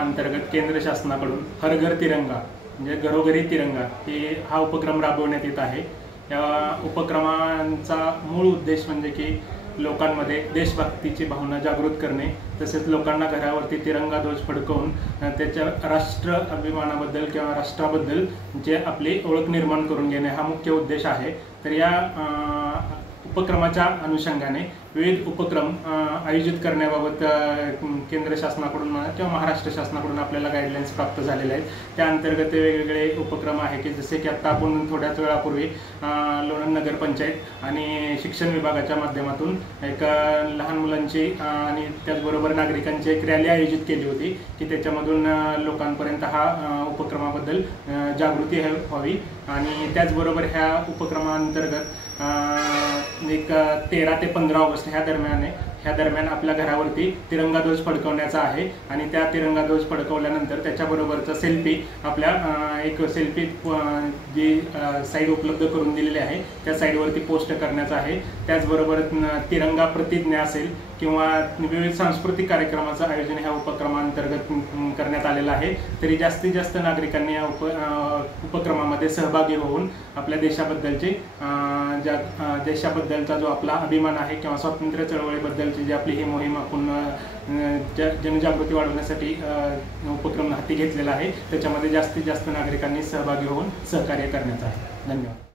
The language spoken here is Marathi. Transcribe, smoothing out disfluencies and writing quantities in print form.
अंतर्गत केंद्र शासनाकडून हर घर तिरंगा म्हणजे घरोघरी तिरंगा हा उपक्रम राबवण्यात येत आहे। या उपक्रमांचा मूळ उद्देश म्हणजे की लोकांमध्ये देशभक्तीची भावना जागृत करणे, तसेच लोकांना घरावरती तिरंगा ध्वज फडकवून त्याच्या राष्ट्र अभिमानाबद्दल किंवा राष्ट्राबद्दल जे आपली ओळख निर्माण करून घेणे हा मुख्य उद्देश आहे। तर या उपक्रमाच्या अनुषंगाने विविध उपक्रम आयोजित करण्याबाबत केंद्र शासनाकडून किंवा महाराष्ट्र शासनाकडून आपल्याला गाईडलाईन्स प्राप्त झालेले आहेत। त्या अंतर्गत वेगवेगळे उपक्रम आहे की जसे की आता आपण थोड्याच वेळापूर्वी लोणंद नगर पंचायत आणि शिक्षण विभागाच्या माध्यमातून एक लहान मुलांची आणि त्याचबरोबर नागरिकांची एक रॅली आयोजित केली होती की त्याच्यामधून लोकांपर्यंत हा उपक्रमाबद्दल जागृती व्हावी। आणि त्याचबरोबर ह्या उपक्रमांतर्गत एक 13 ते 15 ऑगस्ट ह्या दरम्यान आपल्या घरावरती तिरंगा ध्वज फडकवण्याचा आहे आणि त्या तिरंगा ध्वज फडकवल्यानंतर त्याच्याबरोबरचा सेल्फी आपल्या एक सेल्फी जी साईड उपलब्ध करून दिलेली आहे त्या साईडवरती पोस्ट करण्याचा आहे। त्याचबरोबर तिरंगा प्रतिज्ञा असेल किंवा विविध सांस्कृतिक कार्यक्रमाचं आयोजन ह्या उपक्रमांतर्गत करण्यात आलेलं आहे। तरी जास्तीत जास्त नागरिकांनी या उपक्रमामध्ये सहभागी होऊन आपल्या देशाबद्दलचा जो आपला अभिमान आहे किंवा स्वातंत्र्य चळवळीबद्दलची जी आपली ही मोहीम आपण जनजागृती वाढवण्यासाठी उपक्रम हाती घेतलेला आहे, त्याच्यामध्ये जास्तीत जास्त नागरिकांनी सहभागी होऊन सहकार्य करण्याचं आहे। धन्यवाद।